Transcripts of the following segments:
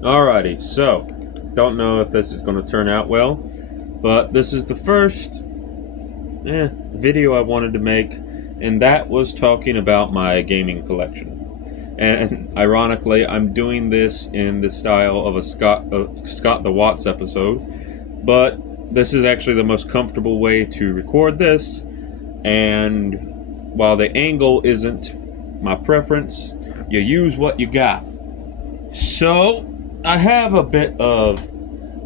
Alrighty, so don't know if this is going to turn out well, but this is the first video I wanted to make, and that was talking about my gaming collection. And ironically, I'm doing this in the style of a Scott the Watts episode, but this is actually the most comfortable way to record this. And while the angle isn't my preference, you use what you got. So I have a bit of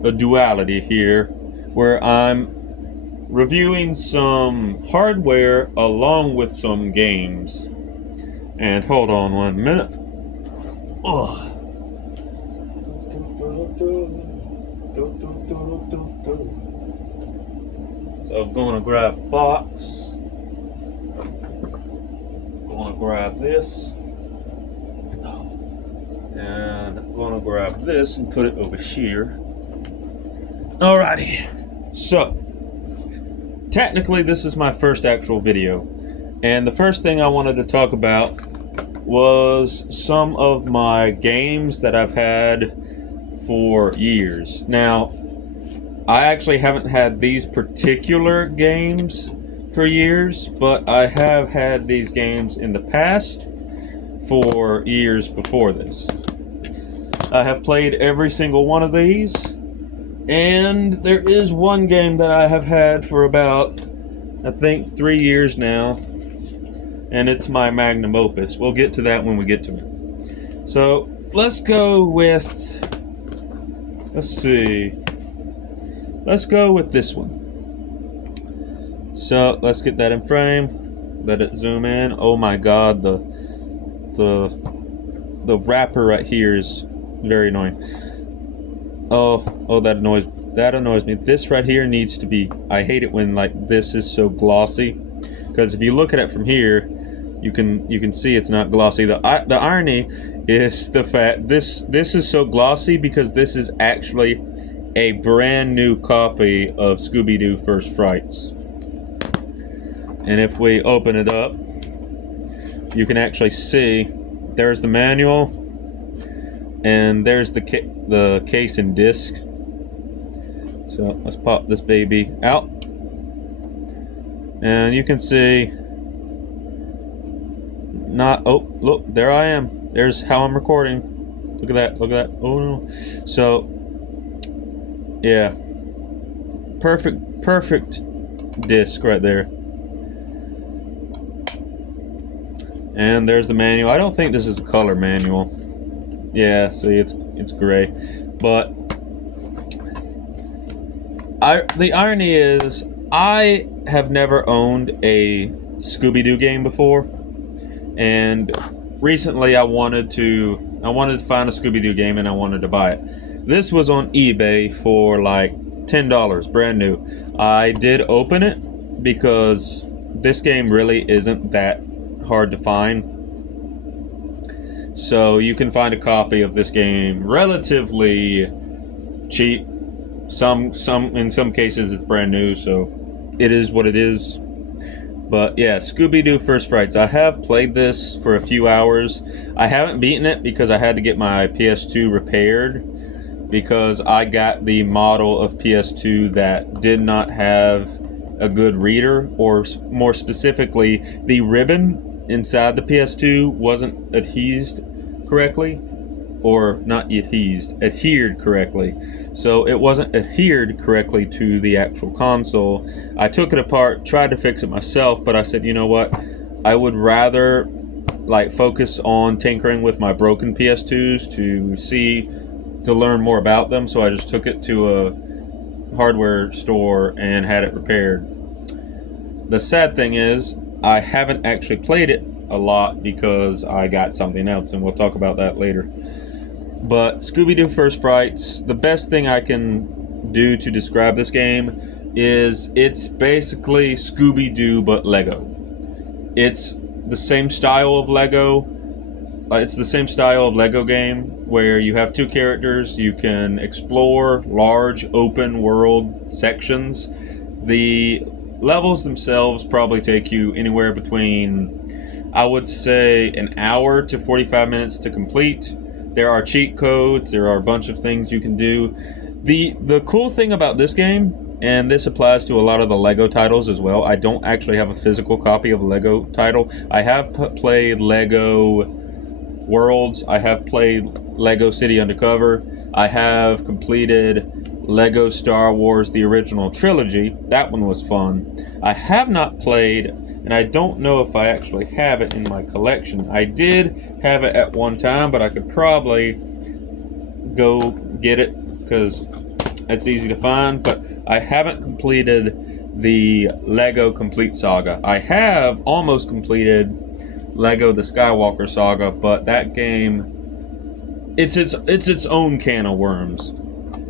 a duality here where I'm reviewing some hardware along with some games. And hold on 1 minute. Oh. So I'm gonna grab a box. Gonna grab this. And I'm gonna grab this and put it over here. Alrighty. So, technically this is my first actual video. And the first thing I wanted to talk about was some of my games that I've had for years. Now, I actually haven't had these particular games for years, but I have had these games in the past for years before this. I have played every single one of these, and there is one game that I have had for about, I think, 3 years now, and it's my magnum opus. We'll get to that when we get to it. So, let's go with, let's go with this one. So, let's get that in frame, let it zoom in. Oh my god, the wrapper right here is very annoying. Oh, that annoys me. This right here needs to be, I hate it when like this is so glossy, because if you look at it from here, you can see it's not glossy. The irony is the fact this is so glossy because this is actually a brand new copy of Scooby-Doo First Frights. And if we open it up, you can actually see there's the manual, and there's the case and disc. So let's pop this baby out, and you can see look, there I am. There's how I'm recording. Look at that, oh no. So yeah, perfect disc right there. And there's the manual. I don't think this is a color manual. Yeah, see, it's gray. But the irony is I have never owned a Scooby-Doo game before, and recently I wanted to find a Scooby-Doo game, and I wanted to buy it. This was on eBay for like $10, brand new. I did open it because this game really isn't that hard to find, so you can find a copy of this game relatively cheap. In some cases it's brand new, so it is what it is. But yeah, Scooby-Doo First Frights. I have played this for a few hours. I haven't beaten it because I had to get my PS2 repaired, because I got the model of PS2 that did not have a good reader, or more specifically, the ribbon inside the PS2 wasn't adhesed correctly, or not adhered correctly. So it wasn't adhered correctly to the actual console. I took it apart, tried to fix it myself, but I said, you know what? I would rather like focus on tinkering with my broken PS2s to learn more about them. So I just took it to a hardware store and had it repaired. The sad thing is, I haven't actually played it a lot because I got something else, and we'll talk about that later. But Scooby-Doo First Frights, the best thing I can do to describe this game is it's basically Scooby-Doo but Lego. It's the same style of Lego. It's the same style of Lego game where you have two characters. You can explore large open world sections. The levels themselves probably take you anywhere between, I would say, an hour to 45 minutes to complete. There are cheat codes. There are a bunch of things you can do. The cool thing about this game, and this applies to a lot of the Lego titles as well. I don't actually have a physical copy of a Lego title. I have played Lego Worlds. I have played Lego City Undercover. I have completed Lego Star Wars, the original trilogy. That one was fun. I have not played, and I don't know if I actually have it in my collection. I did have it at one time, but I could probably go get it because it's easy to find. But I haven't completed the Lego Complete Saga. I have almost completed Lego The Skywalker Saga, but that game, it's its own can of worms.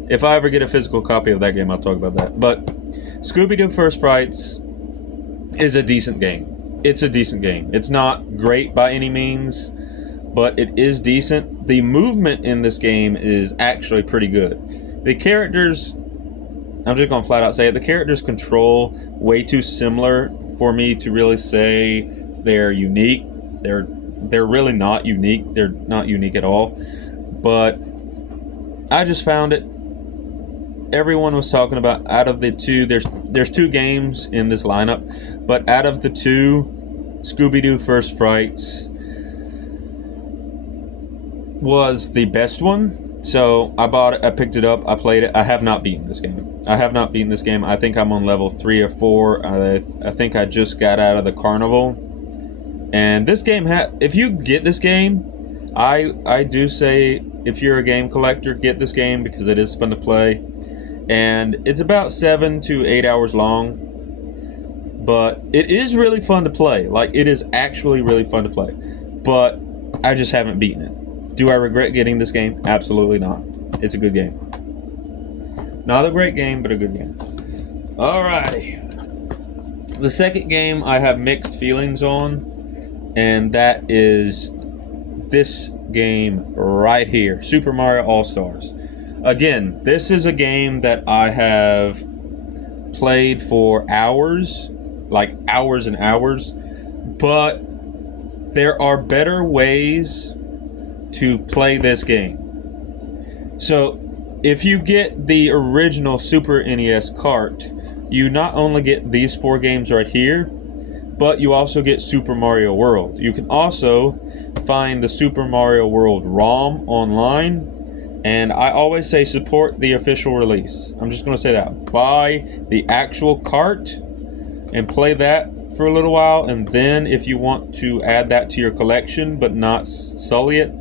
If I ever get a physical copy of that game, I'll talk about that. But Scooby-Doo First Frights is a decent game. It's a decent game. It's not great by any means, but it is decent. The movement in this game is actually pretty good. The characters, I'm just going to flat out say it, the characters control way too similar for me to really say they're unique. They're really not unique. They're not unique at all. But I just found it. Everyone was talking about, out of the two, there's two games in this lineup, but out of the two, Scooby-Doo First Frights was the best one. So I bought it, I picked it up, I played it. I have not beaten this game. I think I'm on level 3 or 4. I think I just got out of the carnival. And this game, if you get this game, I do say, if you're a game collector, get this game because it is fun to play. And it's about 7 to 8 hours long, but it is really fun to play. Like, it is actually really fun to play, but I just haven't beaten it. Do I regret getting this game? Absolutely not. It's a good game. Not a great game, but a good game. Alrighty. The second game I have mixed feelings on, and that is this game right here, Super Mario All-Stars. Again, this is a game that I have played for hours, like hours and hours, but there are better ways to play this game. So, if you get the original Super NES cart, you not only get these 4 games right here, but you also get Super Mario World. You can also find the Super Mario World ROM online. And I always say support the official release. I'm just going to say that. Buy the actual cart and play that for a little while. And then if you want to add that to your collection but not sully it,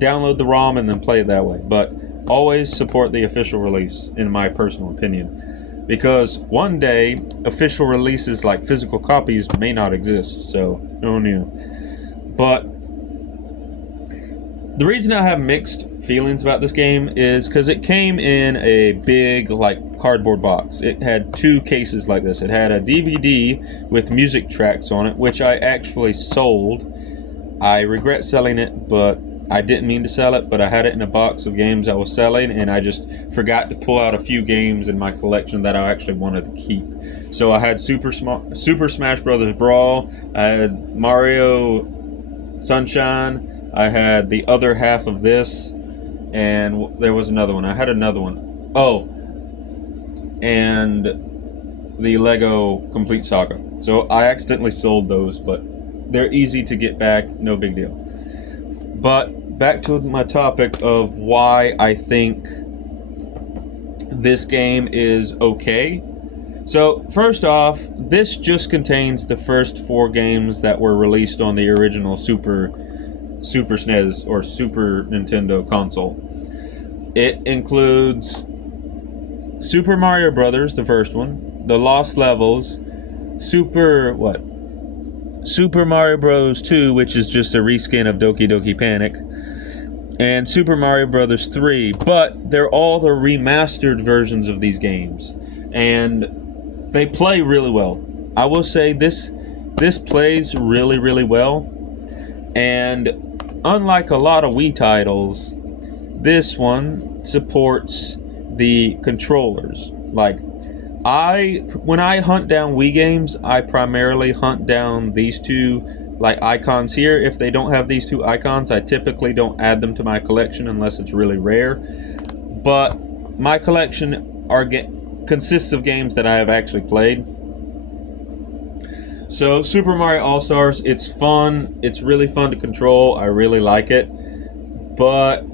download the ROM and then play it that way. But always support the official release, in my personal opinion. Because one day, official releases like physical copies may not exist. So, who knew? But the reason I have mixed feelings about this game is because it came in a big, like, cardboard box. It had 2 cases like this. It had a DVD with music tracks on it, which I actually sold. I regret selling it, but I didn't mean to sell it, but I had it in a box of games I was selling, and I just forgot to pull out a few games in my collection that I actually wanted to keep. So I had Super Smash Bros. Brawl, I had Mario Sunshine, I had the other half of this, and there was another one. I had another one. Oh, and the Lego Complete Saga. So I accidentally sold those, but they're easy to get back, no big deal. But back to my topic of why I think this game is okay. So first off, this just contains the first 4 games that were released on the original Super SNES or Super Nintendo console. It includes Super Mario Brothers, the first one, The Lost Levels, Super Mario Bros. 2, which is just a reskin of Doki Doki Panic, and Super Mario Bros. 3, but they're all the remastered versions of these games, and they play really well. I will say this plays really, really well, and unlike a lot of Wii titles, this one supports the controllers. Like, when I hunt down Wii games, I primarily hunt down these 2 like icons here. If they don't have these 2 icons, I typically don't add them to my collection unless it's really rare. But my collection consists of games that I have actually played. So Super Mario All-Stars, it's fun. It's really fun to control. I really like it. But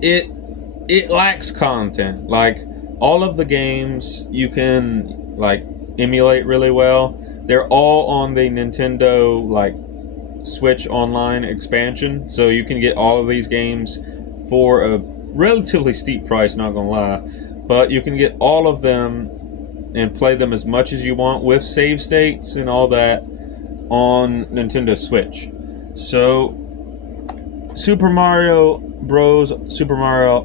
it lacks content. Like, all of the games you can like emulate really well. They're all on the Nintendo like Switch Online expansion, so you can get all of these games for a relatively steep price, not gonna lie. But you can get all of them and play them as much as you want with save states and all that on Nintendo Switch. So Super Mario Bros, Super Mario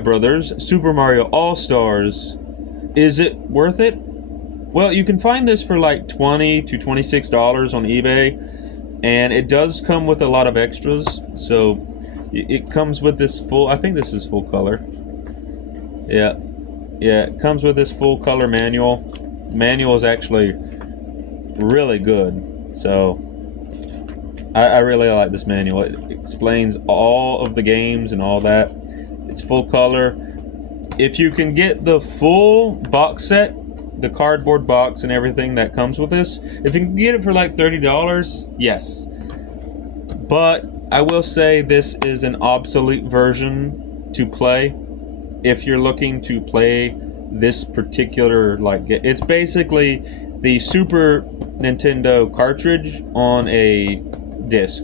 Brothers, Super Mario All-Stars, is it worth it? Well, you can find this for like $20 to $26 on eBay, and it does come with a lot of extras. So it comes with this I think this is full color. Yeah, it comes with this full color manual. Manual is actually really good. So I really like this manual. It explains all of the games and all that. It's full color. If you can get the full box set, the cardboard box and everything that comes with this, if you can get it for like $30, yes. But I will say this is an obsolete version to play. If you're looking to play this particular, like, it's basically the Super Nintendo cartridge on a disc,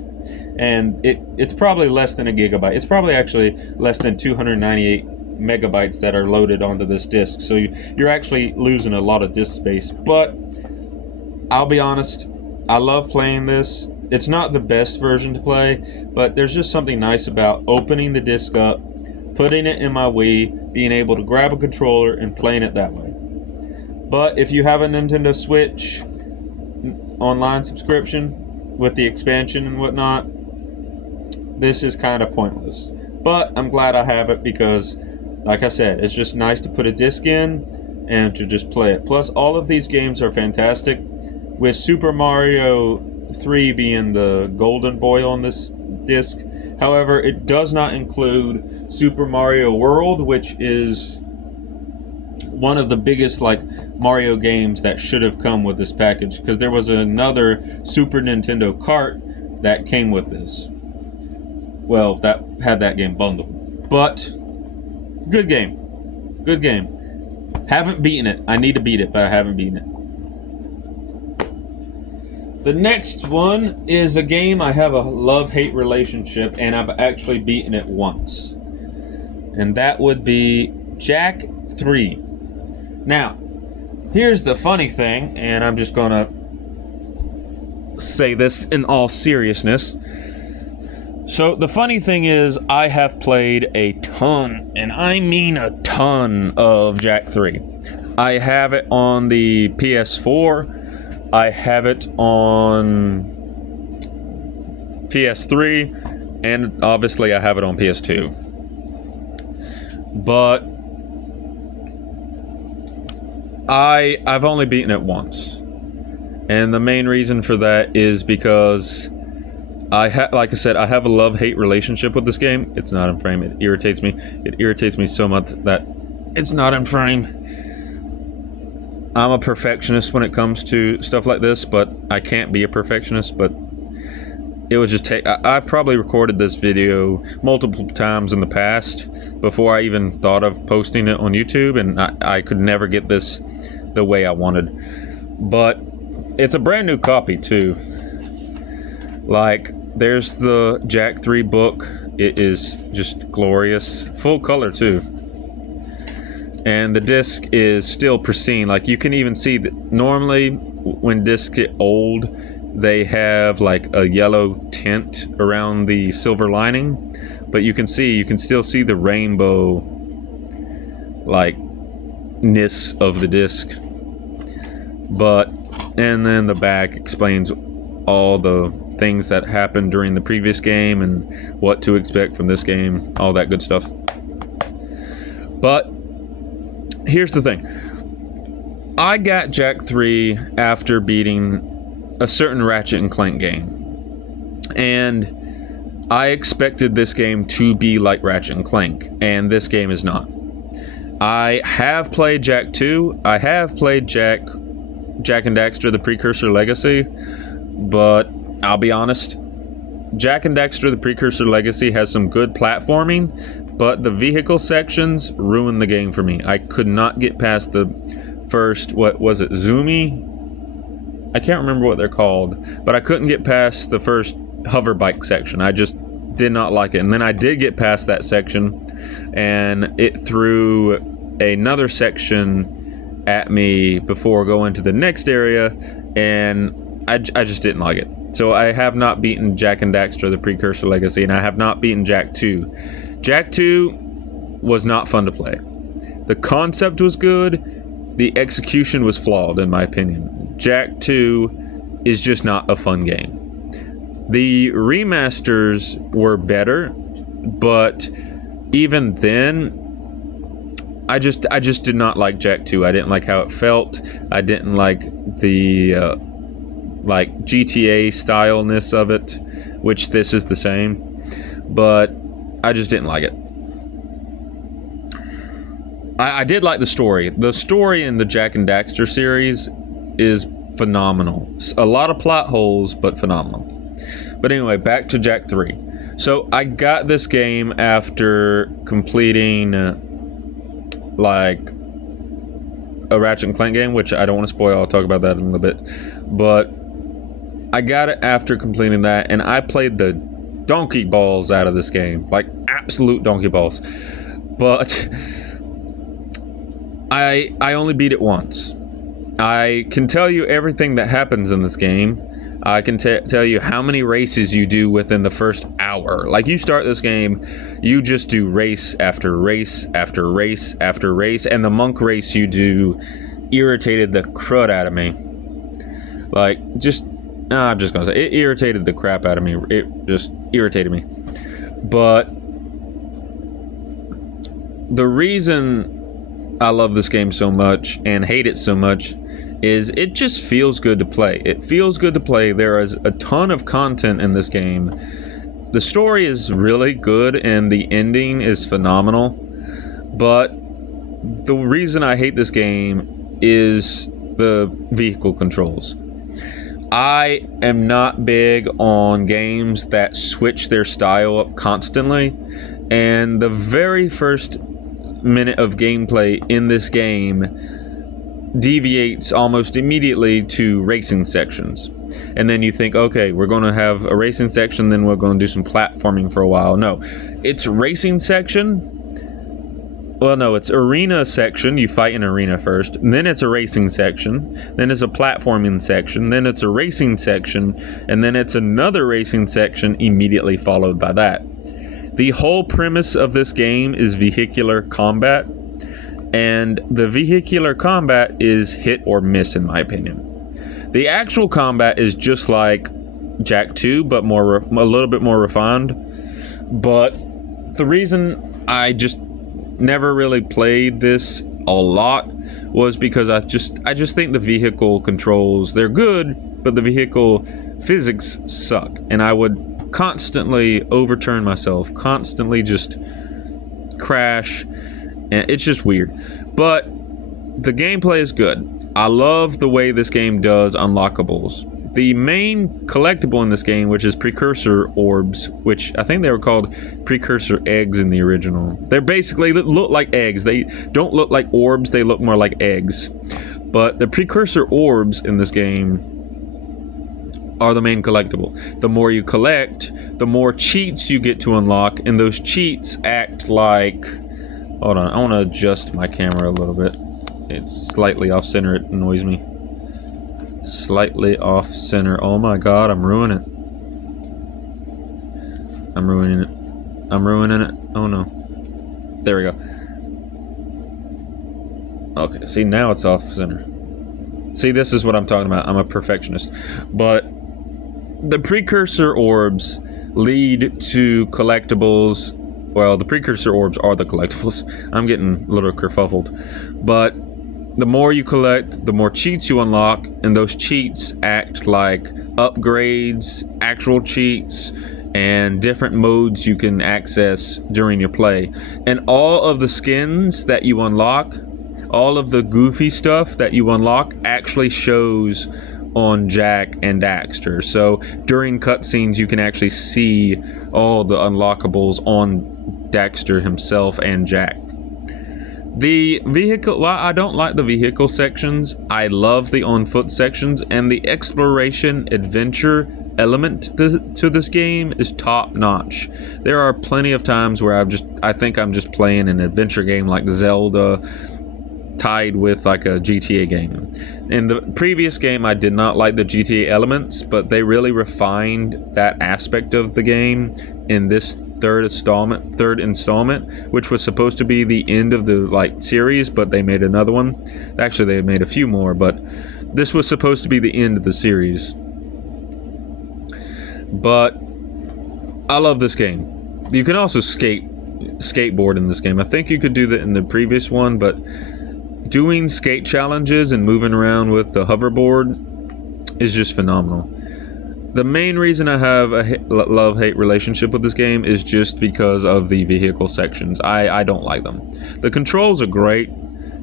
and it's probably less than a gigabyte. It's probably actually less than 298 megabytes that are loaded onto this disc, so you're actually losing a lot of disk space. But I'll be honest, I love playing this. It's not the best version to play, but there's just something nice about opening the disc up, putting it in my Wii, being able to grab a controller and playing it that way. But if you have a Nintendo Switch online subscription with the expansion and whatnot, this is kind of pointless. But I'm glad I have it because, like I said, it's just nice to put a disc in and to just play it. Plus, all of these games are fantastic, with Super Mario 3 being the golden boy on this disc. However, it does not include Super Mario World, which is one of the biggest like Mario games that should have come with this package, because there was another Super Nintendo Kart that came with this. Well, that had that game bundled. But good game. Good game. Haven't beaten it. I need to beat it, but I haven't beaten it. The next one is a game I have a love-hate relationship, and I've actually beaten it once. And that would be Jak 3. Now, here's the funny thing, and I'm just gonna say this in all seriousness. So, the funny thing is, I have played a ton, and I mean a ton, of Jak 3. I have it on the PS4, I have it on PS3, and obviously I have it on PS2. But I've only beaten it once. And the main reason for that is because like I said, I have a love-hate relationship with this game. It's not in frame. It irritates me. It irritates me so much that it's not in frame. I'm a perfectionist when it comes to stuff like this, but I can't be a perfectionist. But it would just take... I've probably recorded this video multiple times in the past before I even thought of posting it on YouTube, and I could never get this the way I wanted. But it's a brand new copy, too. Like, there's the Jak 3 book. It is just glorious. Full color, too. And the disc is still pristine. Like, you can even see that normally when discs get old, they have like a yellow tint around the silver lining. But you can still see the rainbow like-ness of the disc. And then the back explains all the things that happened during the previous game and what to expect from this game, all that good stuff. But here's the thing. I got Jak 3 after beating a certain Ratchet and Clank game. And I expected this game to be like Ratchet and Clank, and this game is not. I have played Jak 2. I have played Jak and Daxter: The Precursor Legacy, but I'll be honest, Jak and Daxter: The Precursor Legacy has some good platforming, but the vehicle sections ruined the game for me. I could not get past the first, what was it, Zoomy? I can't remember what they're called, but I couldn't get past the first hover bike section. I just did not like it. And then I did get past that section, and it threw another section at me before going to the next area, and I just didn't like it. So I have not beaten Jak and Daxter: The Precursor Legacy, and I have not beaten Jak 2. Jak 2 was not fun to play. The concept was good. The execution was flawed, in my opinion. Jak 2 is just not a fun game. The remasters were better, but even then, I just did not like Jak 2. I didn't like how it felt. I didn't like the like GTA styleness of it, which this is the same, but I just didn't like it. I did like the story. The story in the Jak and Daxter series is phenomenal. A lot of plot holes, but phenomenal. But anyway, back to Jak 3. So I got this game after completing like a Ratchet and Clank game, which I don't want to spoil. I'll talk about that in a little bit. But I got it after completing that, and I played the donkey balls out of this game, like absolute donkey balls. But I only beat it once. I can tell you everything that happens in this game. I can tell you how many races you do within the first hour. Like, you start this game, you just do race after race after race after race, and the monk race you do irritated the crud out of me. Like, I'm just gonna say, it irritated the crap out of me. It just irritated me. But the reason I love this game so much and hate it so much is it just feels good to play. It feels good to play. There is a ton of content in this game. The story is really good and the ending is phenomenal. But the reason I hate this game is the vehicle controls. I am not big on games that switch their style up constantly, and the very first minute of gameplay in this game deviates almost immediately to racing sections. And then you think, okay, we're going to have a racing section, then we're going to do some platforming for a while. No, it's racing section. Well, no, it's arena section. You fight in arena first. And then it's a racing section. Then it's a platforming section. Then it's a racing section. And then it's another racing section immediately followed by that. The whole premise of this game is vehicular combat. And the vehicular combat is hit or miss, in my opinion. The actual combat is just like Jak 2, but a little bit more refined. But the reason I just never really played this a lot was because I just think the vehicle controls, they're good, but the vehicle physics suck. And I would constantly overturn myself, constantly just crash, and it's just weird. But the gameplay is good. I love the way this game does unlockables. The main collectible in this game, which is precursor orbs, which I think they were called precursor eggs in the original. They basically look like eggs. They don't look like orbs, they look more like eggs. But the precursor orbs in this game are the main collectible. The more you collect, the more cheats you get to unlock, and those cheats act like... Hold on, I want to adjust my camera a little bit. It's slightly off center, it annoys me. Slightly off center. Oh my god, I'm ruining it. I'm ruining it. Oh no. There we go. Okay, see, now it's off center. See, this is what I'm talking about. I'm a perfectionist. But the precursor orbs lead to collectibles. Well, the precursor orbs are the collectibles. I'm getting a little kerfuffled. But the more you collect, the more cheats you unlock, and those cheats act like upgrades, actual cheats, and different modes you can access during your play. And all of the skins that you unlock, all of the goofy stuff that you unlock actually shows on Jak and Daxter. So during cutscenes, you can actually see all the unlockables on Daxter himself and Jak. The vehicle, well, I don't like the vehicle sections. I love the on-foot sections, and the exploration adventure element to this game is top-notch. There are plenty of times where I think I'm just playing an adventure game like Zelda tied with like a GTA game. In the previous game, I did not like the GTA elements, but they really refined that aspect of the game in this third installment, which was supposed to be the end of the series, but they made another one. Actually, they made a few more, but this was supposed to be the end of the series. But I love this game. You can also skateboard in this game. I think you could do that in the previous one, but doing skate challenges and moving around with the hoverboard is just phenomenal. The main reason I have a love-hate relationship with this game is just because of the vehicle sections. I don't like them. The controls are great.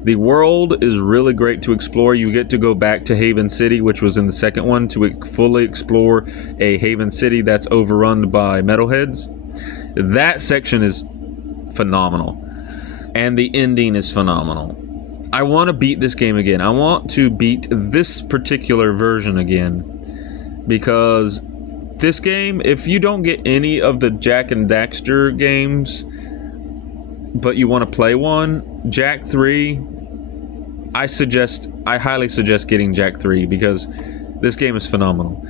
The world is really great to explore. You get to go back to Haven City, which was in the second one, to fully explore a Haven City that's overrun by metalheads. That section is phenomenal. And the ending is phenomenal. I want to beat this game again. I want to beat this particular version again. Because this game, if you don't get any of the Jak and Daxter games, but you want to play one, Jak 3, I highly suggest getting Jak 3 because this game is phenomenal.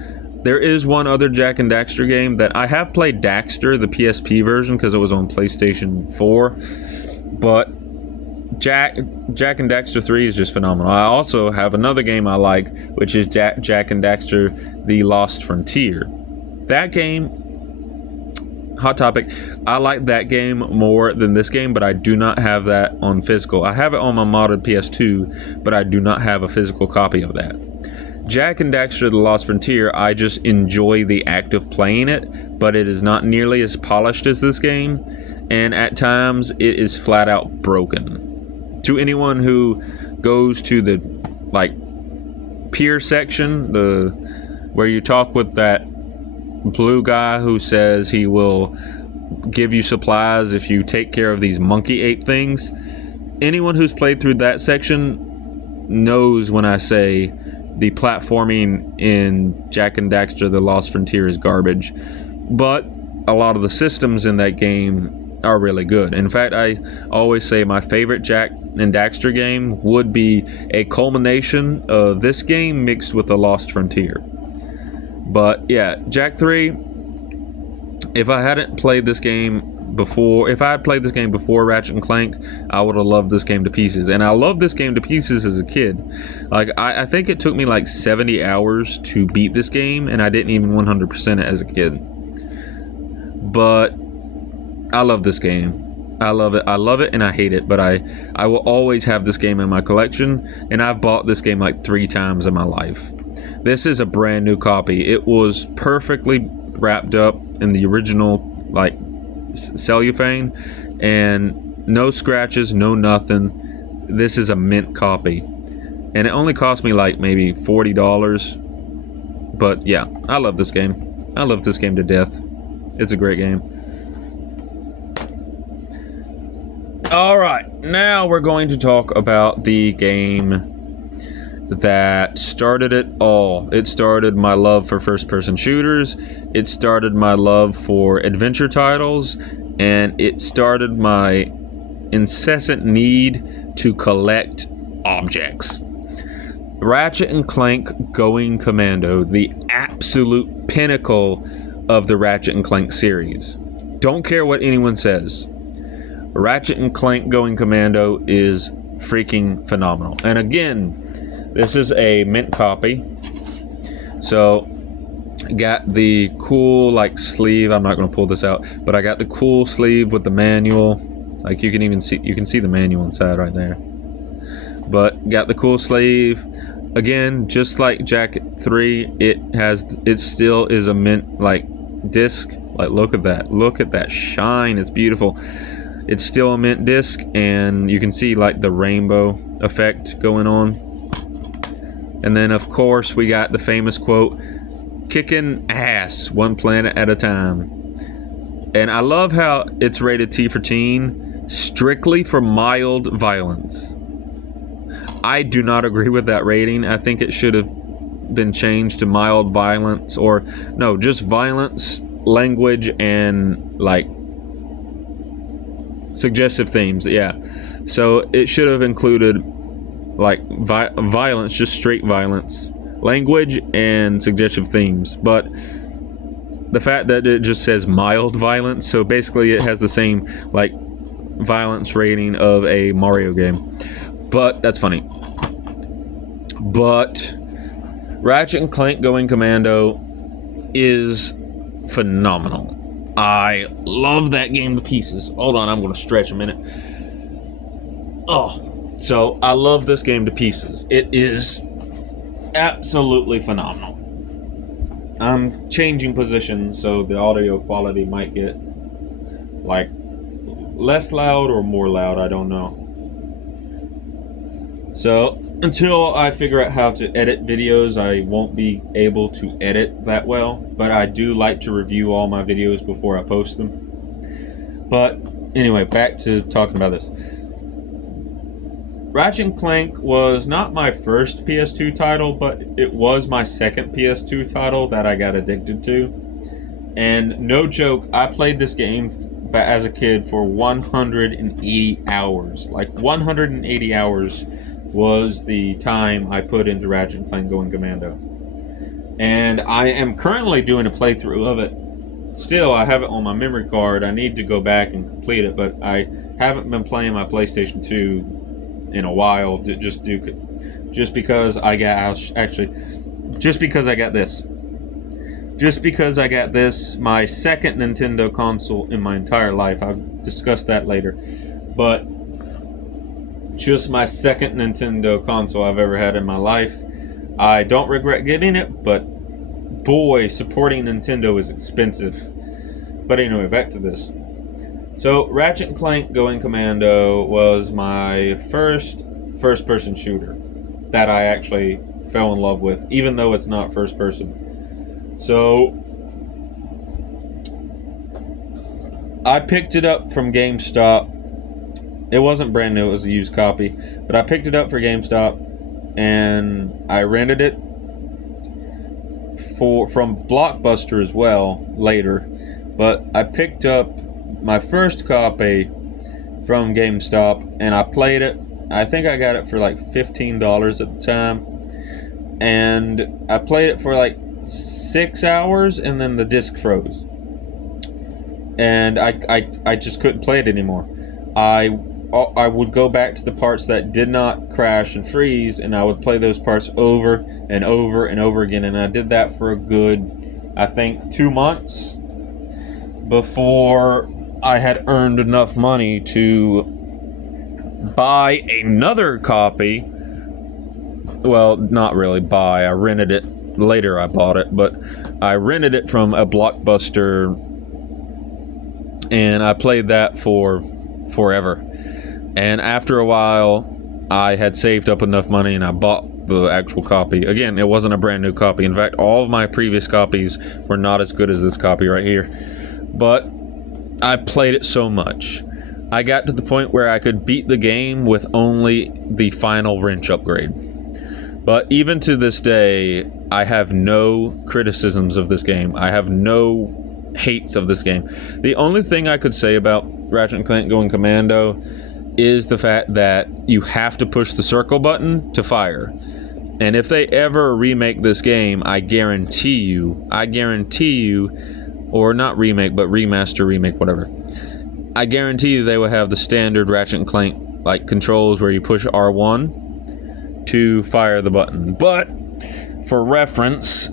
There is one other Jak and Daxter game that I have played, Daxter, the PSP version, because it was on PlayStation 4, but Jak and Daxter 3 is just phenomenal. I also have another game I like, which is Jak and Daxter: The Lost Frontier. That game, hot topic, I like that game more than this game, but I do not have that on physical. I have it on my modded PS2, but I do not have a physical copy of that. Jak and Daxter: The Lost Frontier, I just enjoy the act of playing it, but it is not nearly as polished as this game, and at times it is flat out broken. To anyone who goes to the pier section, where you talk with that blue guy who says he will give you supplies if you take care of these monkey ape things, anyone who's played through that section knows when I say the platforming in Jak and Daxter: The Lost Frontier is garbage, but a lot of the systems in that game are really good. In fact, I always say my favorite Jak and Daxter game would be a culmination of this game mixed with The Lost Frontier. But yeah, Jak 3, if I had played this game before Ratchet and Clank, I would have loved this game to pieces. And I loved this game to pieces as a kid. I think it took me 70 hours to beat this game, and I didn't even 100% it as a kid. But I love this game. I love it and I hate it, but I will always have this game in my collection, and I've bought this game 3 times in my life. This is a brand new copy. It was perfectly wrapped up in the original cellophane, and no scratches, no nothing. This is a mint copy, and it only cost me maybe $40. But yeah, I love this game. I love this game to death. It's a great game. Alright, now we're going to talk about the game that started it all. It started my love for first-person shooters, it started my love for adventure titles, and it started my incessant need to collect objects. Ratchet and Clank Going Commando, the absolute pinnacle of the Ratchet and Clank series. Don't care what anyone says. Ratchet and Clank Going Commando is freaking phenomenal. And again, this is a mint copy. So, got the cool sleeve. I'm not going to pull this out, but I got the cool sleeve with the manual. You can see the manual inside right there. but got the cool sleeve. Again, just like Jacket 3, it still is a mint like disc. Like, look at that shine. It's beautiful. It's still a mint disc, and you can see like the rainbow effect going on. And then of course we got the famous quote, "Kicking ass one planet at a time." And I love how it's rated T for teen, strictly for mild violence. I do not agree with that rating. I think it should have been changed to mild violence, or no, just violence, language, and like suggestive themes. Yeah, so it should have included like violence, just straight violence, language, and suggestive themes. But the fact that it just says mild violence, so basically it has the same like violence rating of a Mario game. But that's funny. But Ratchet and Clank Going Commando is phenomenal. I love that game to pieces. Hold on, I'm going to stretch a minute. Oh, so I love this game to pieces. It is absolutely phenomenal. I'm changing positions, so the audio quality might get like less loud or more loud, I don't know. So until I figure out how to edit videos, I won't be able to edit that well, but I do like to review all my videos before I post them. But anyway, back to talking about this. Ratchet & Clank was not my first PS2 title, but it was my second PS2 title that I got addicted to. And no joke, I played this game as a kid for 180 hours. Like 180 hours was the time I put into Ratchet & Clank Going Commando. And I am currently doing a playthrough of it. Still, I have it on my memory card. I need to go back and complete it, but I haven't been playing my PlayStation 2 in a while, just because I got this, my second Nintendo console in my entire life. I'll discuss that later, but just my second Nintendo console I've ever had in my life. I don't regret getting it, but boy, supporting Nintendo is expensive. But anyway, back to this. So, Ratchet & Clank Going Commando was my first-person shooter that I actually fell in love with, even though it's not first-person. So, I picked it up from GameStop. It wasn't brand new, it was a used copy. But I picked it up for GameStop, and I rented it from Blockbuster as well, later. But I picked up my first copy from GameStop, and I played it. I think I got it for like $15 at the time, and I played it for like 6 hours, and then the disc froze, and I just couldn't play it anymore. I would go back to the parts that did not crash and freeze, and I would play those parts over and over and over again, and I did that for a good, I think, 2 months before I had earned enough money to buy another copy. Well, not really buy. I rented it. Later I bought it, but I rented it from a Blockbuster, and I played that for forever. And after a while, I had saved up enough money, and I bought the actual copy. Again, it wasn't a brand new copy. In fact, all of my previous copies were not as good as this copy right here. But I played it so much. I got to the point where I could beat the game with only the final wrench upgrade. But even to this day, I have no criticisms of this game. I have no hates of this game. The only thing I could say about Ratchet & Clank Going Commando is the fact that you have to push the circle button to fire. And if they ever remake this game, I guarantee you, or not remake, but remaster, remake, whatever. I guarantee you they will have the standard Ratchet & Clank like controls where you push R1 to fire the button. But for reference,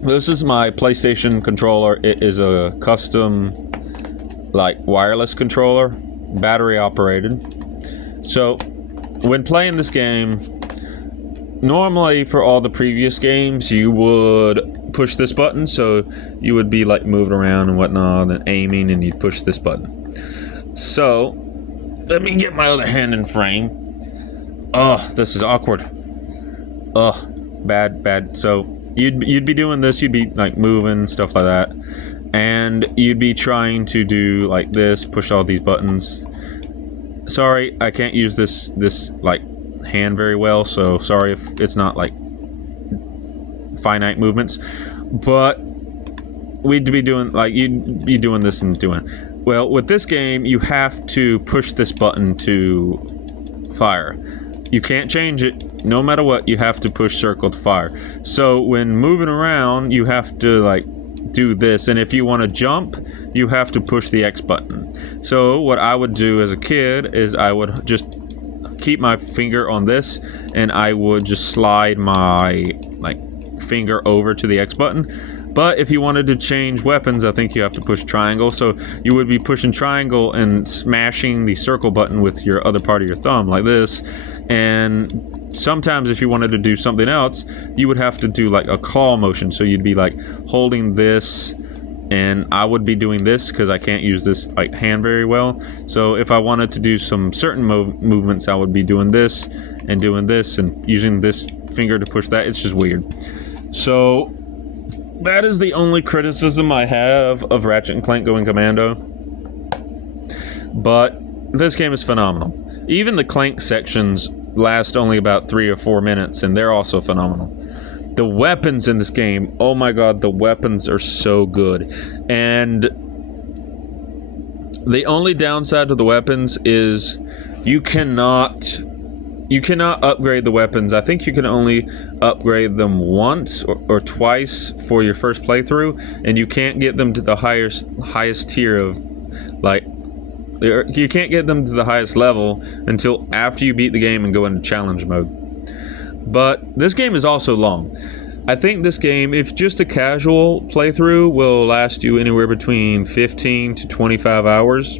this is my PlayStation controller. It is a custom like wireless controller, battery operated. So when playing this game, normally for all the previous games, you would push this button, so you would be like moving around and whatnot and aiming, and you'd push this button. So, let me get my other hand in frame. Oh, this is awkward. Oh, bad. So, you'd be doing this, you'd be like moving, stuff like that. And you'd be trying to do like this, push all these buttons. Sorry, I can't use this like hand very well, so sorry if it's not like finite movements. But we'd be doing like you'd be doing this and doing. Well, with this game, you have to push this button to fire. You can't change it. No matter what, you have to push circle to fire. So when moving around, you have to like do this, and if you want to jump, you have to push the X button. So what I would do as a kid is I would just keep my finger on this, and I would just slide my like finger over to the X button. But if you wanted to change weapons, I think you have to push triangle. So you would be pushing triangle and smashing the circle button with your other part of your thumb like this. And sometimes if you wanted to do something else, you would have to do like a claw motion. So you'd be like holding this, and I would be doing this because I can't use this like hand very well. So if I wanted to do some certain movements, I would be doing this and using this finger to push that. It's just weird. So that is the only criticism I have of Ratchet & Clank Going Commando. But this game is phenomenal. Even the Clank sections last only about 3 or 4 minutes, and they're also phenomenal. The weapons in this game, oh my god, the weapons are so good. And the only downside to the weapons is you cannot upgrade the weapons. I think you can only upgrade them once or twice for your first playthrough, and you can't get them to the highest tier of like you can't get them to the highest level until after you beat the game and go into challenge mode. But this game is also long. I think this game, if just a casual playthrough, will last you anywhere between 15 to 25 hours.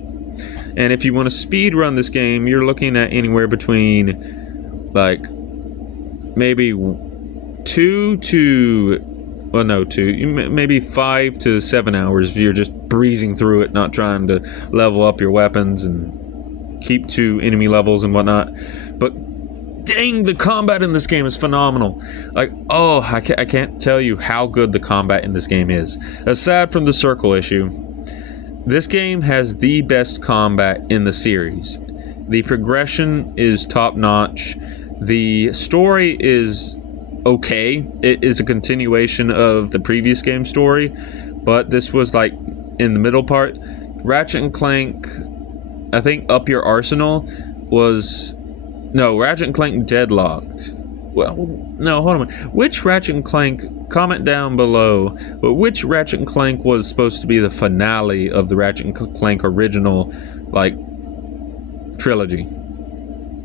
And if you want to speed run this game, you're looking at anywhere between like maybe 5 to 7 hours if you're just breezing through it, not trying to level up your weapons and keep to enemy levels and whatnot. But dang, the combat in this game is phenomenal. Like, oh, I can't tell you how good the combat in this game is. Aside from the circle issue, this game has the best combat in the series. The progression is top-notch. The story is okay. It is a continuation of the previous game story, but this was like in the middle part. Ratchet & Clank, I think Up Your Arsenal was... No, Ratchet & Clank Deadlocked. Well, no, hold on. Which Ratchet & Clank, comment down below, but which Ratchet & Clank was supposed to be the finale of the Ratchet & Clank original, like, trilogy?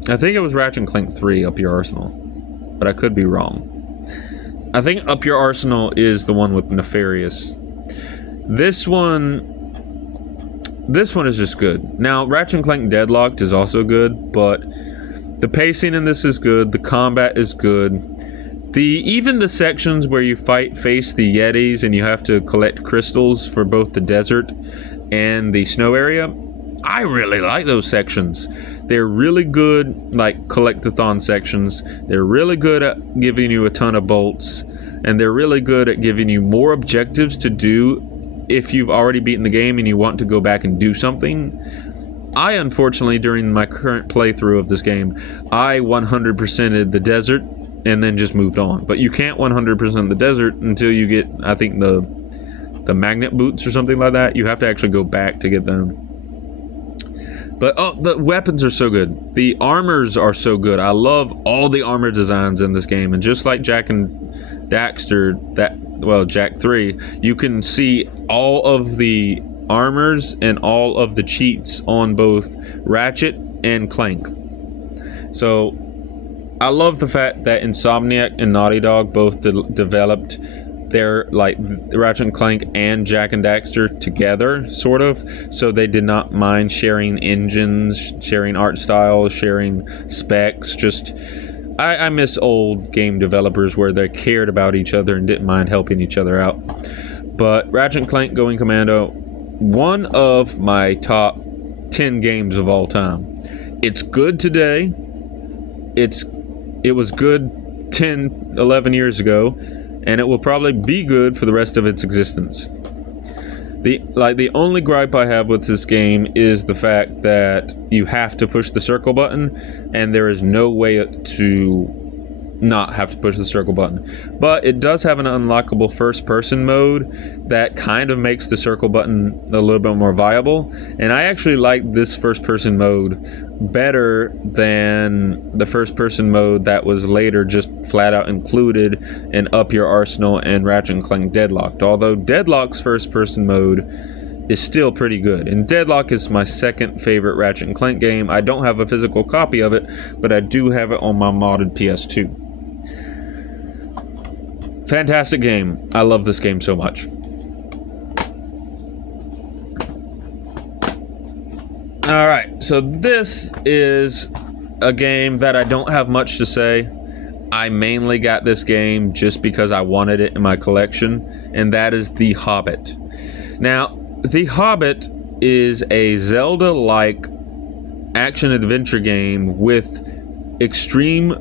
I think it was Ratchet & Clank 3, Up Your Arsenal, but I could be wrong. I think Up Your Arsenal is the one with Nefarious. This one is just good. Now, Ratchet & Clank Deadlocked is also good, but the pacing in this is good. The combat is good. Even the sections where you face the Yetis and you have to collect crystals for both the desert and the snow area, I really like those sections. They're really good, like collectathon sections. They're really good at giving you a ton of bolts, and they're really good at giving you more objectives to do if you've already beaten the game and you want to go back and do something. I, unfortunately, during my current playthrough of this game, I 100%ed the desert and then just moved on. But you can't 100% the desert until you get, I think, the magnet boots or something like that. You have to actually go back to get them. But, oh, the weapons are so good. The armors are so good. I love all the armor designs in this game. And just like Jak and Daxter, Jak 3, you can see all of the armors and all of the cheats on both Ratchet and Clank. So I love the fact that Insomniac and Naughty Dog both developed They're like Ratchet and Clank and Jak and Daxter together, sort of. So they did not mind sharing engines, sharing art styles, sharing specs. Just, I miss old game developers where they cared about each other and didn't mind helping each other out. But Ratchet and Clank Going Commando, one of my top 10 games of all time. It's good today. It was good 10, 11 years ago, and it will probably be good for the rest of its existence. The only gripe I have with this game is the fact that you have to push the circle button, and there is no way to not have to push the circle button. But it does have an unlockable first-person mode that kind of makes the circle button a little bit more viable, and I actually like this first-person mode better than the first-person mode that was later just flat-out included in Up Your Arsenal and Ratchet & Clank Deadlocked, although Deadlock's first-person mode is still pretty good. And Deadlock is my second favorite Ratchet & Clank game. I don't have a physical copy of it, but I do have it on my modded PS2. Fantastic game. I love this game so much. Alright, so this is a game that I don't have much to say. I mainly got this game just because I wanted it in my collection, and that is The Hobbit. Now, The Hobbit is a Zelda-like action-adventure game with extreme,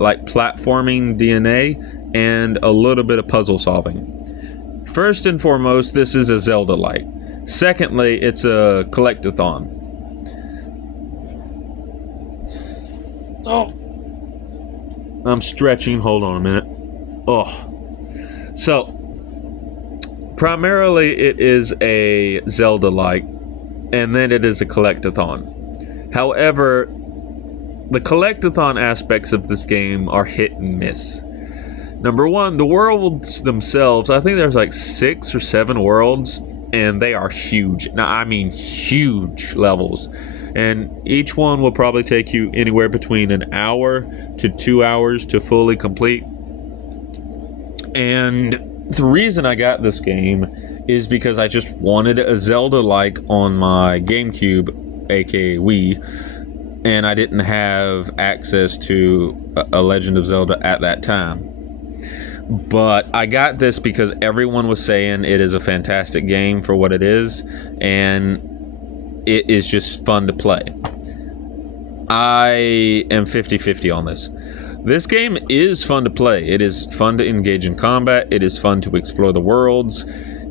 like, platforming DNA and a little bit of puzzle solving. First and foremost, this is a Zelda-like. Secondly, it's a collectathon. Oh, I'm stretching. Hold on a minute. Oh, so primarily it is a Zelda-like, and then it is a collectathon. However, the collectathon aspects of this game are hit and miss. Number one, the worlds themselves, I think there's like 6 or 7 worlds, and they are huge. Now, I mean huge levels. And each one will probably take you anywhere between an hour to 2 hours to fully complete. And the reason I got this game is because I just wanted a Zelda-like on my GameCube, aka Wii, and I didn't have access to a Legend of Zelda at that time. But I got this because everyone was saying it is a fantastic game for what it is, and it is just fun to play. I am 50-50 on this. This game is fun to play. It is fun to engage in combat. It is fun to explore the worlds.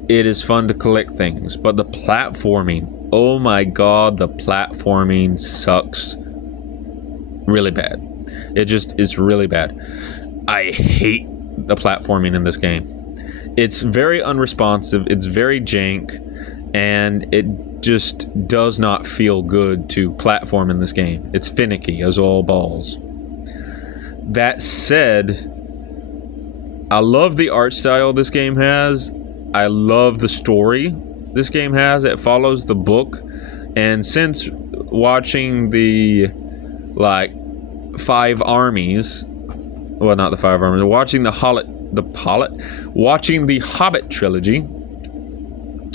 It is fun to collect things. But the platforming, oh my god, the platforming sucks really bad. It just is really bad. I hate the platforming in this game. It's very unresponsive, it's very jank, and it just does not feel good to platform in this game. It's finicky as all balls. That said, I love the art style this game has. I love the story this game has. It follows the book, and since watching the like 5 armies, well, not the 5 armies, watching watching the Hobbit trilogy,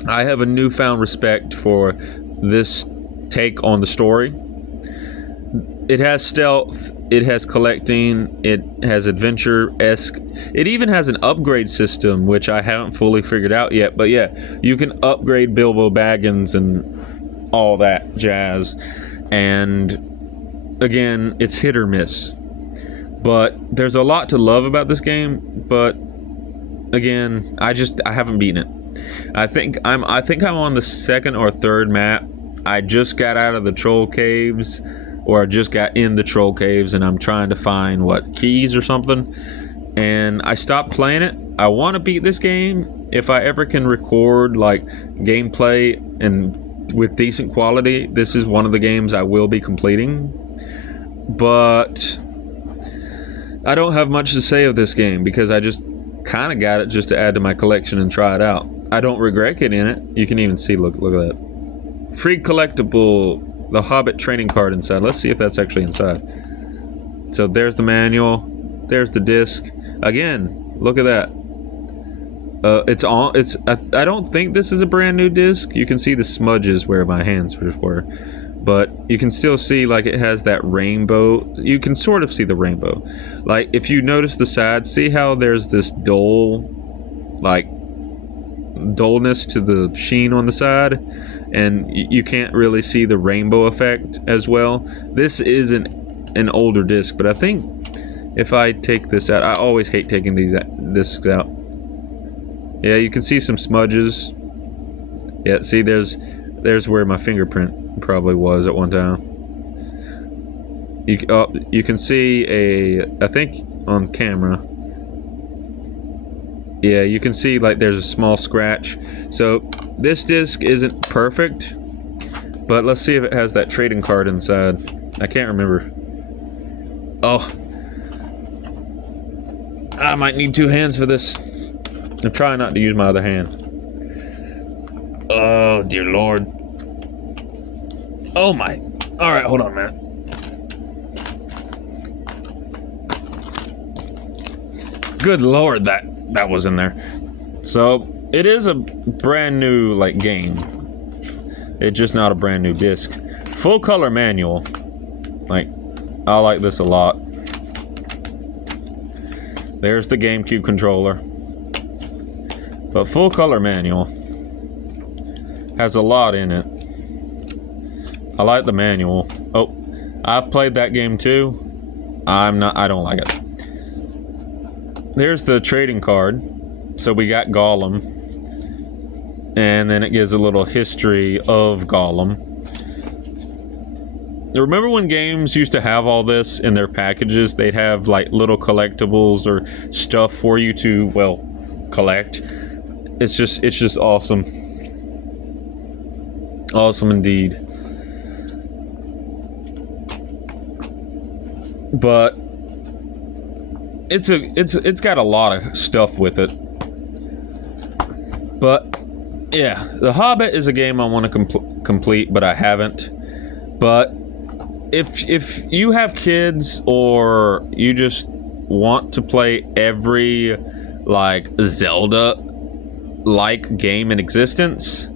I have a newfound respect for this take on the story. It has stealth, it has collecting, it has adventure-esque. It even has an upgrade system, which I haven't fully figured out yet. But yeah, you can upgrade Bilbo Baggins and all that jazz. And again, it's hit or miss. But there's a lot to love about this game. But again, I haven't beaten it. I think I'm on the 2nd or 3rd map. I just got out of the troll caves, or I just got in the troll caves, and I'm trying to find keys or something. And I stopped playing it. I want to beat this game. If I ever can record like gameplay and with decent quality, this is one of the games I will be completing. But I don't have much to say of this game because I just kind of got it just to add to my collection and try it out. I don't regret getting it. You can even see, look at that. Free collectible, the Hobbit training card inside. Let's see if that's actually inside. So there's the manual. There's the disc. Again, look at that. It's on. It's. I don't think this is a brand new disc. You can see the smudges where my hands were, but you can still see like it has that rainbow. You can sort of see the rainbow. Like if you notice the side, see how there's this dullness to the sheen on the side, and you can't really see the rainbow effect as well. This is an older disc, but I think if I take this out, I always hate taking these discs out. Yeah, you can see some smudges. Yeah, see, there's where my fingerprint probably was at one time. You can see I think on camera. Yeah, you can see like there's a small scratch. So this disc isn't perfect, but let's see if it has that trading card inside. I can't remember. Oh, I might need 2 hands for this. I'm trying not to use my other hand. Oh, dear Lord. Oh my. Alright, hold on a minute. Good Lord, that was in there. So, it is a brand new, like, game. It's just not a brand new disc. Full color manual. Like, I like this a lot. There's the GameCube controller. But full color manual has a lot in it. I like the manual. Oh, I've played that game too. I don't like it. There's the trading card. So we got Gollum. And then it gives a little history of Gollum. Remember when games used to have all this in their packages? They'd have like little collectibles or stuff for you to, well, collect. It's just awesome. Awesome indeed. But it's got a lot of stuff with it. But yeah, The Hobbit is a game I want to complete, but I haven't. But if you have kids or you just want to play every like Zelda like game in existence,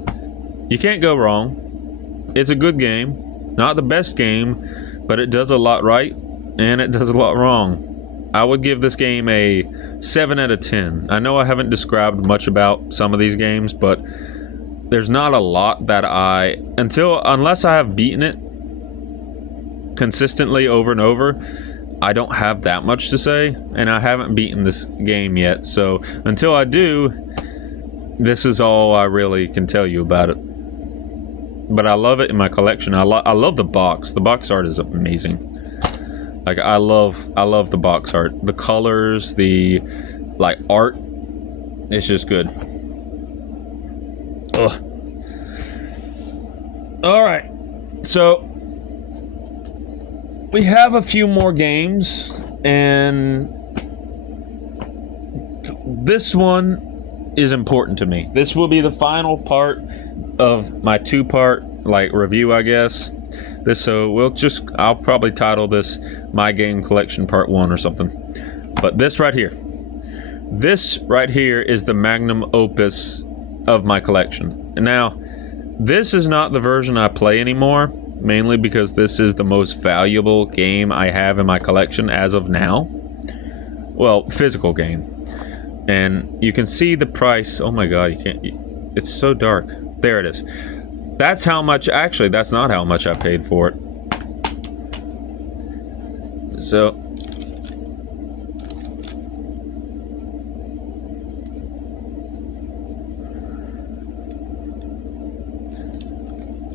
you can't go wrong. It's a good game, not the best game, but it does a lot right and it does a lot wrong. I would give this game a 7 out of 10. I know I haven't described much about some of these games, but there's not a lot that unless I have beaten it consistently over and over, I don't have that much to say, and I haven't beaten this game yet. So until I do, this is all I really can tell you about it. But I love it in my collection. I love the box. The box art is amazing. Like I love the box art. The colors, the like art, it's just good. Ugh. All right. So we have a few more games, and this one is important to me. This will be the final part of my 2-part like review, I guess. So I'll probably title this My Game Collection Part 1 or something. But this right here is the magnum opus of my collection. And now, this is not the version I play anymore, mainly because this is the most valuable game I have in my collection as of now. Well, physical game. And you can see the price. Oh my god, it's so dark. There it is. That's how much, actually, that's not how much I paid for it. So,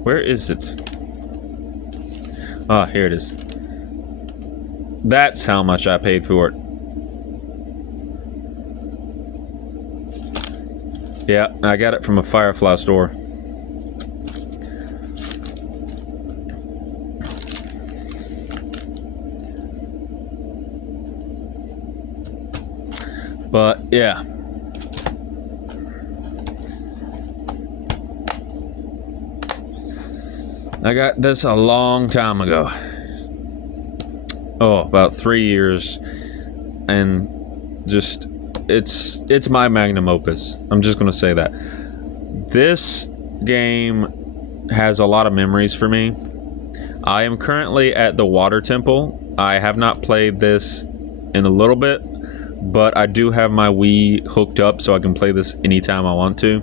where is it? Ah, here it is. That's how much I paid for it. Yeah, I got it from a Firefly store. But, yeah. I got this a long time ago. Oh, about 3 years. And just it's my magnum opus. I'm just gonna say that. This game has a lot of memories for me. I am currently at the Water Temple. I have not played this in a little bit, but I do have my Wii hooked up so I can play this anytime I want to.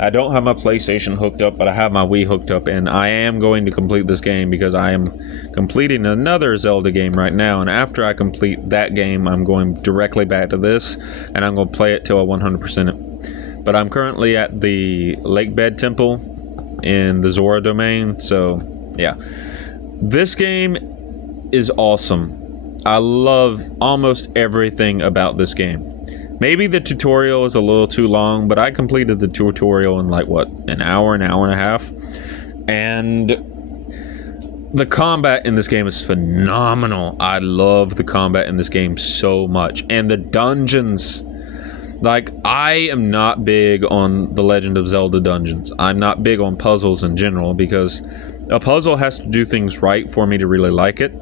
I don't have my PlayStation hooked up, but I have my Wii hooked up, and I am going to complete this game because I am completing another Zelda game right now, and after I complete that game, I'm going directly back to this, and I'm going to play it till I 100% it. But I'm currently at the Lakebed Temple in the Zora domain, so yeah. This game is awesome. I love almost everything about this game. Maybe the tutorial is a little too long, but I completed the tutorial in like, what, an hour and a half? And the combat in this game is phenomenal. I love the combat in this game so much. And the dungeons, like, I am not big on the Legend of Zelda dungeons. I'm not big on puzzles in general because a puzzle has to do things right for me to really like it.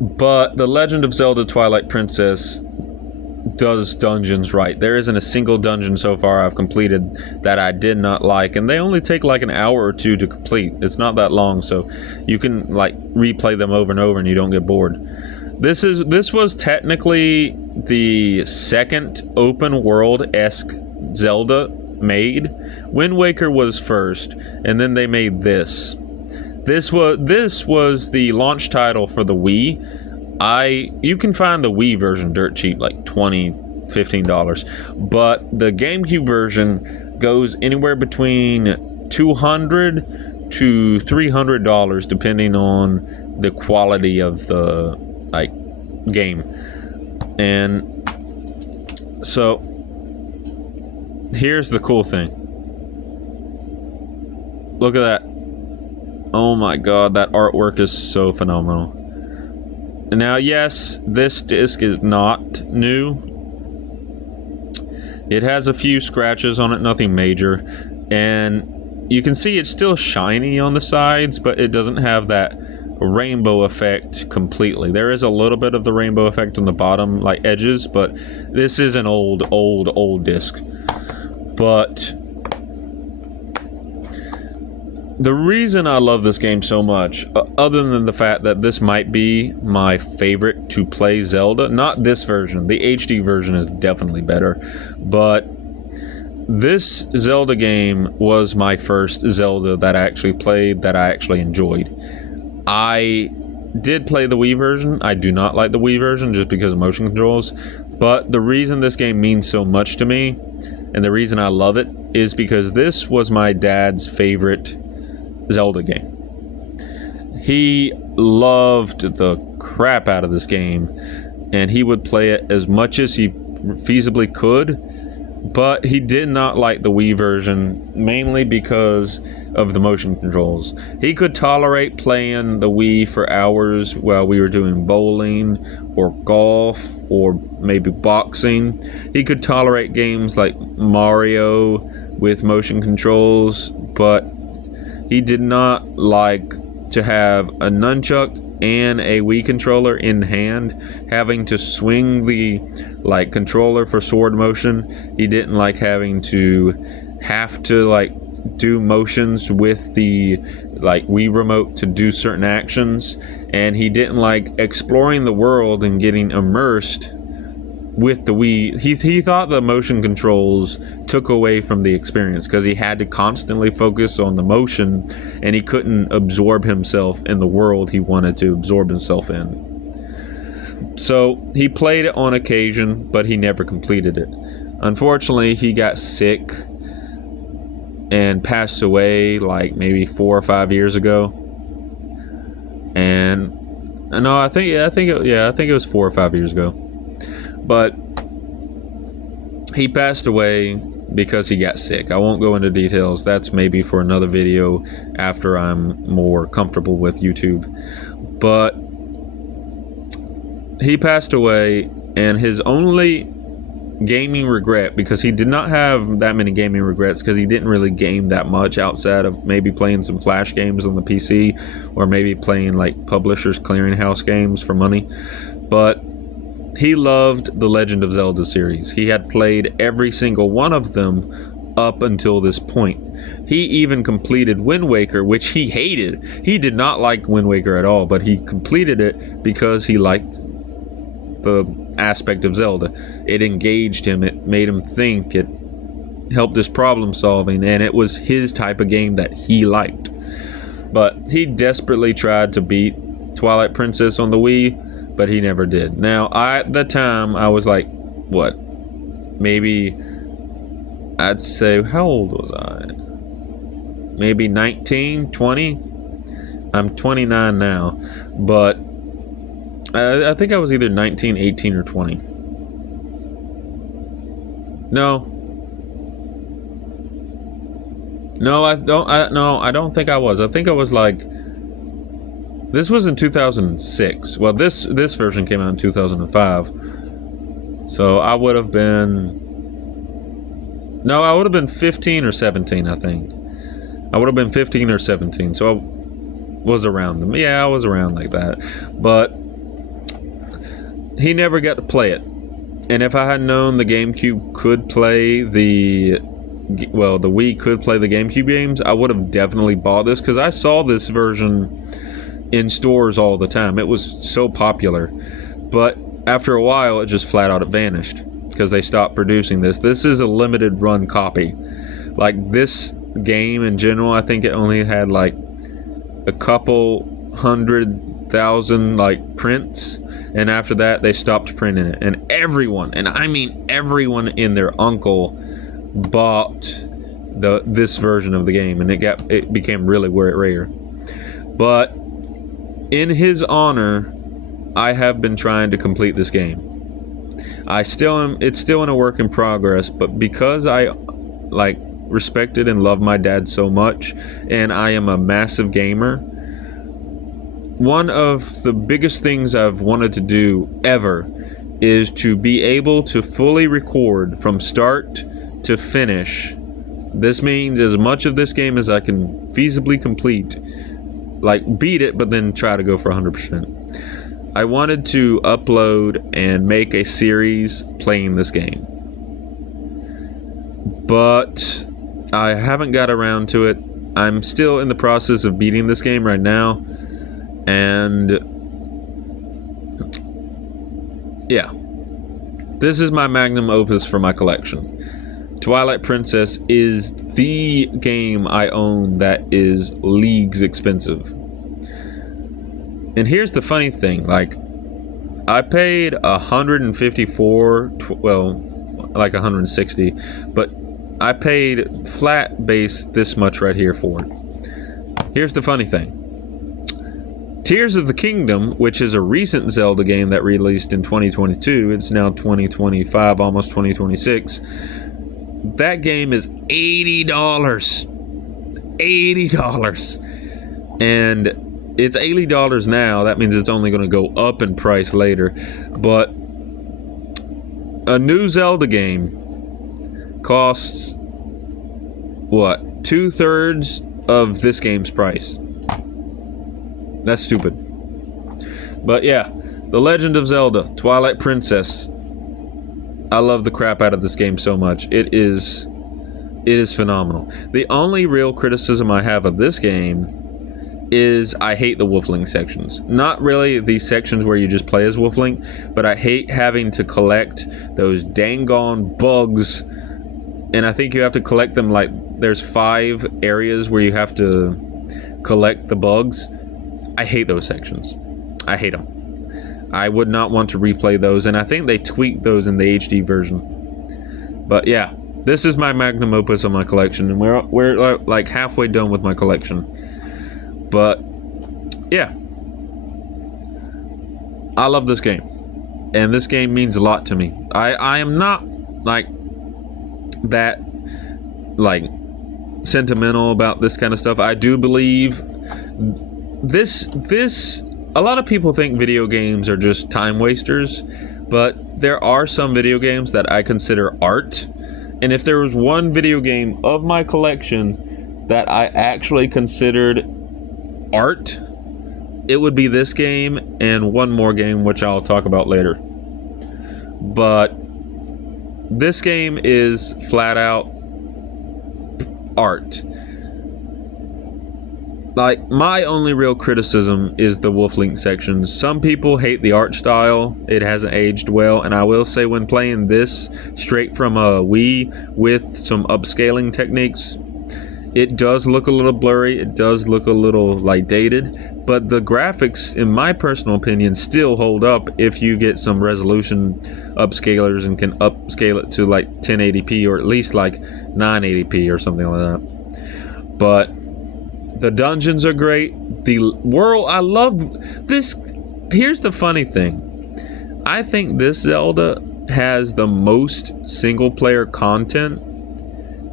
But the Legend of Zelda Twilight Princess does dungeons right. There isn't a single dungeon so far I've completed that I did not like, and they only take like an hour or two to complete. It's not that long, so you can like replay them over and over and you don't get bored. This was technically the second open world-esque Zelda made. Wind Waker was first, and then they made this. This was the launch title for the Wii. You can find the Wii version dirt cheap, like $20, $15, but the GameCube version goes anywhere between $200 to $300 depending on the quality of the like game. And so here's the cool thing. Look at that. Oh my god, that artwork is so phenomenal. Now, yes, this disc is not new. It has a few scratches on it, nothing major. And you can see it's still shiny on the sides, but it doesn't have that rainbow effect completely. There is a little bit of the rainbow effect on the bottom, like edges, but this is an old disc. But the reason I love this game so much, other than the fact that this might be my favorite to play Zelda, not this version, the HD version is definitely better, but this Zelda game was my first Zelda that I actually played, that I actually enjoyed. I did play the Wii version. I do not like the Wii version just because of motion controls, but the reason this game means so much to me, and the reason I love it, is because this was my dad's favorite Zelda game. He loved the crap out of this game, and he would play it as much as he feasibly could, but he did not like the Wii version, mainly because of the motion controls. He could tolerate playing the Wii for hours while we were doing bowling or golf or maybe boxing. He could tolerate games like Mario with motion controls, but he did not like to have a nunchuck and a Wii controller in hand, having to swing the controller for sword motion. He didn't like having to do motions with the Wii remote to do certain actions, and he didn't like exploring the world and getting immersed with the Wii. He thought the motion controls took away from the experience because he had to constantly focus on the motion and he couldn't absorb himself in the world he wanted to absorb himself in. So he played it on occasion, but he never completed it. Unfortunately, he got sick and passed away like maybe 4 or 5 years ago. And no, I think it was 4 or 5 years ago. But he passed away because he got sick. I won't go into details. That's maybe for another video after I'm more comfortable with YouTube. But he passed away, and his only gaming regret, because he did not have that many gaming regrets because he didn't really game that much outside of maybe playing some Flash games on the PC or maybe playing Publishers Clearinghouse games for money. But he loved the Legend of Zelda series. He had played every single one of them up until this point. He even completed Wind Waker, which he hated. He did not like Wind Waker at all, but he completed it because he liked the aspect of Zelda. It engaged him, it made him think, it helped his problem solving, and it was his type of game that he liked. But he desperately tried to beat Twilight Princess on the Wii, but he never did. Now, at the time, I was like, what? Maybe, I'd say, how old was I? Maybe 19, 20? I'm 29 now, but I think I was either 19, 18, or 20. No, I don't think I was. I think I was like, this was in 2006. Well, this version came out in 2005. So I would have been, no, I would have been 15 or 17, I think. I would have been 15 or 17. So I was around them. Yeah, I was around like that. But he never got to play it. And if I had known the GameCube could play the Wii could play the GameCube games, I would have definitely bought this, because I saw this version in stores all the time. It was so popular. But after a while, it just flat out vanished, because they stopped producing this. This is a limited run copy. Like, this game in general, I think it only had like a couple 100,000 like prints, and after that they stopped printing it, and everyone, and I mean everyone and their uncle, bought this version of the game, and it became really rare. But in his honor, I have been trying to complete this game. It's still in a work in progress, but because I like respected and loved my dad so much, and I am a massive gamer, one of the biggest things I've wanted to do ever is to be able to fully record from start to finish. This means as much of this game as I can feasibly complete, like beat it, but then try to go for 100%. I wanted to upload and make a series playing this game, but I haven't got around to it. I'm still in the process of beating this game right now, and yeah, this is my magnum opus for my collection. Twilight Princess is the game I own that is leagues expensive. And here's the funny thing, like, I paid 154, well, like 160, but I paid flat base this much right here for it. Here's the funny thing. Tears of the Kingdom, which is a recent Zelda game that released in 2022, it's now 2025, almost 2026, that game is $80. $80. And it's $80 now. That means it's only going to go up in price later. But a new Zelda game costs, what, 2/3 of this game's price. That's stupid. But yeah, The Legend of Zelda, Twilight Princess. I love the crap out of this game so much. It is phenomenal. The only real criticism I have of this game is I hate the Wolfling sections. Not really the sections where you just play as Wolfling, but I hate having to collect those dang-gone bugs. And I think you have to collect them, like, there's 5 areas where you have to collect the bugs. I hate those sections. I hate them. I would not want to replay those, and I think they tweaked those in the HD version. But yeah, this is my magnum opus of my collection, and we're like halfway done with my collection. But yeah, I love this game, and this game means a lot to me. I am not like that like sentimental about this kind of stuff. I do believe this a lot of people think video games are just time wasters, but there are some video games that I consider art. And if there was one video game of my collection that I actually considered art, it would be this game and one more game, which I'll talk about later. But this game is flat out art. Like, my only real criticism is the Wolf Link sections. Some people hate the art style. It hasn't aged well, and I will say when playing this straight from a Wii with some upscaling techniques, it does look a little blurry. It does look a little like dated, but the graphics, in my personal opinion, still hold up if you get some resolution upscalers and can upscale it to like 1080p or at least like 980p or something like that. But the dungeons are great. The world, I love this. Here's the funny thing. I think this Zelda has the most single player content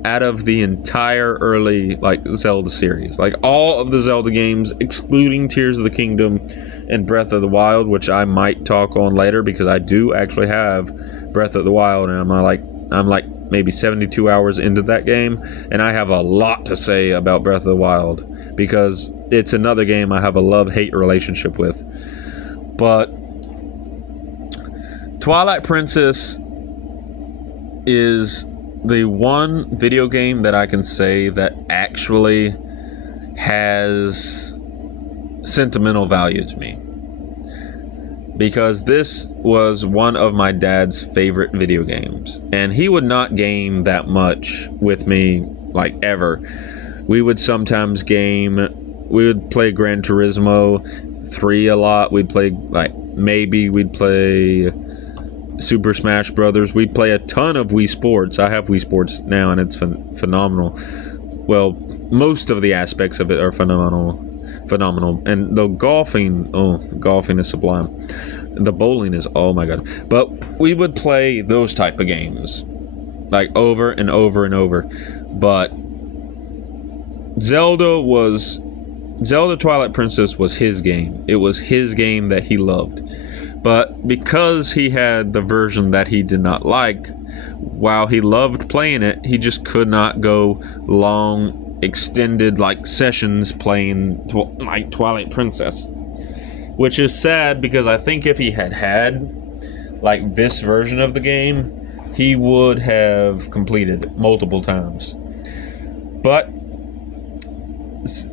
out of the entire early like Zelda series. Like all of the Zelda games, excluding Tears of the Kingdom and Breath of the Wild, which I might talk on later because I do actually have Breath of the Wild, and I'm like maybe 72 hours into that game, and I have a lot to say about Breath of the Wild because it's another game I have a love-hate relationship with. But Twilight Princess is the one video game that I can say that actually has sentimental value to me, because this was one of my dad's favorite video games, and he would not game that much with me, like ever. We would sometimes game, we would play Gran Turismo 3 a lot. We'd play, like, maybe we'd play Super Smash Brothers. We'd play a ton of Wii Sports. I have Wii Sports now, and it's phenomenal. Well, most of the aspects of it are phenomenal. And the golfing is sublime. The bowling is, oh my god. But we would play those type of games, like, over and over and over. But Zelda Twilight Princess was his game. It was his game that he loved. But because he had the version that he did not like, while he loved playing it, he just could not go long, extended like sessions playing like Twilight Princess. Which is sad, because I think if he had like this version of the game, he would have completed it multiple times. But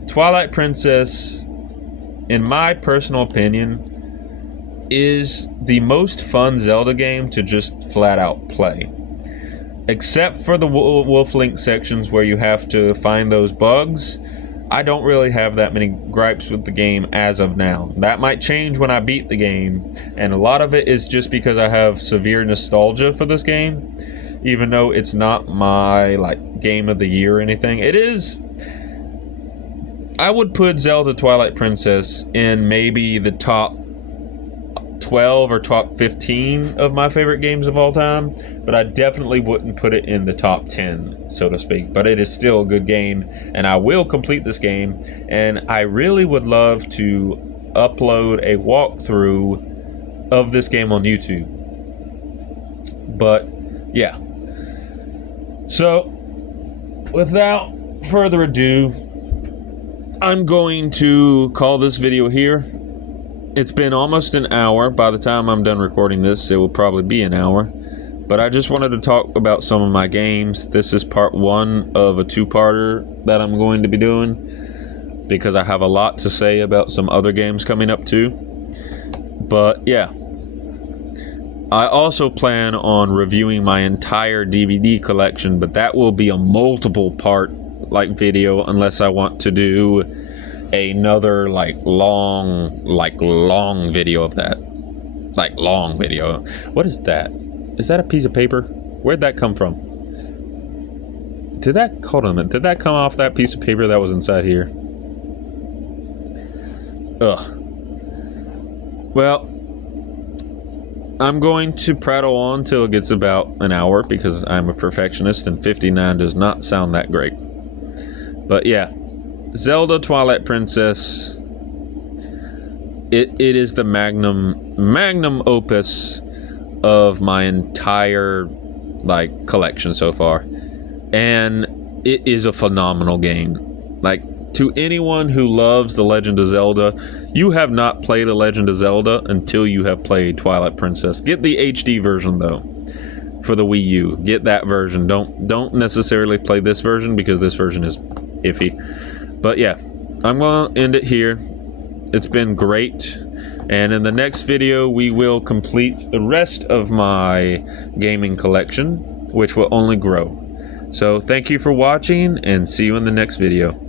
Twilight Princess, in my personal opinion, is the most fun Zelda game to just flat out play. Except for the Wolf Link sections where you have to find those bugs, I don't really have that many gripes with the game as of now. That might change when I beat the game, and a lot of it is just because I have severe nostalgia for this game, even though it's not my like game of the year or anything. It is. I would put Zelda Twilight Princess in maybe the top 12 or top 15 of my favorite games of all time, but I definitely wouldn't put it in the top 10, so to speak. But it is still a good game, and I will complete this game, and I really would love to upload a walkthrough of this game on YouTube. But yeah, so without further ado, I'm going to call this video here. It's been almost an hour. By the time I'm done recording this, it will probably be an hour. But I just wanted to talk about some of my games. This is part one of a two-parter that I'm going to be doing, because I have a lot to say about some other games coming up too. But yeah, I also plan on reviewing my entire DVD collection, but that will be a multiple part like video, unless I want to do another long video of that. Like long video. What is that? Is that a piece of paper? Where'd that come from? Did that come off that piece of paper that was inside here? Ugh. Well, I'm going to prattle on till it gets about an hour, because I'm a perfectionist and 59 does not sound that great. But yeah, Zelda Twilight Princess, it is the magnum opus of my entire collection so far, and it is a phenomenal game. Like, to anyone who loves The Legend of Zelda, you have not played A Legend of Zelda until you have played Twilight Princess. Get the HD version though, for the Wii U. Get that version. Don't necessarily play this version because this version is iffy. But yeah, I'm gonna end it here. It's been great, and in the next video we will complete the rest of my gaming collection, which will only grow. So thank you for watching, and see you in the next video.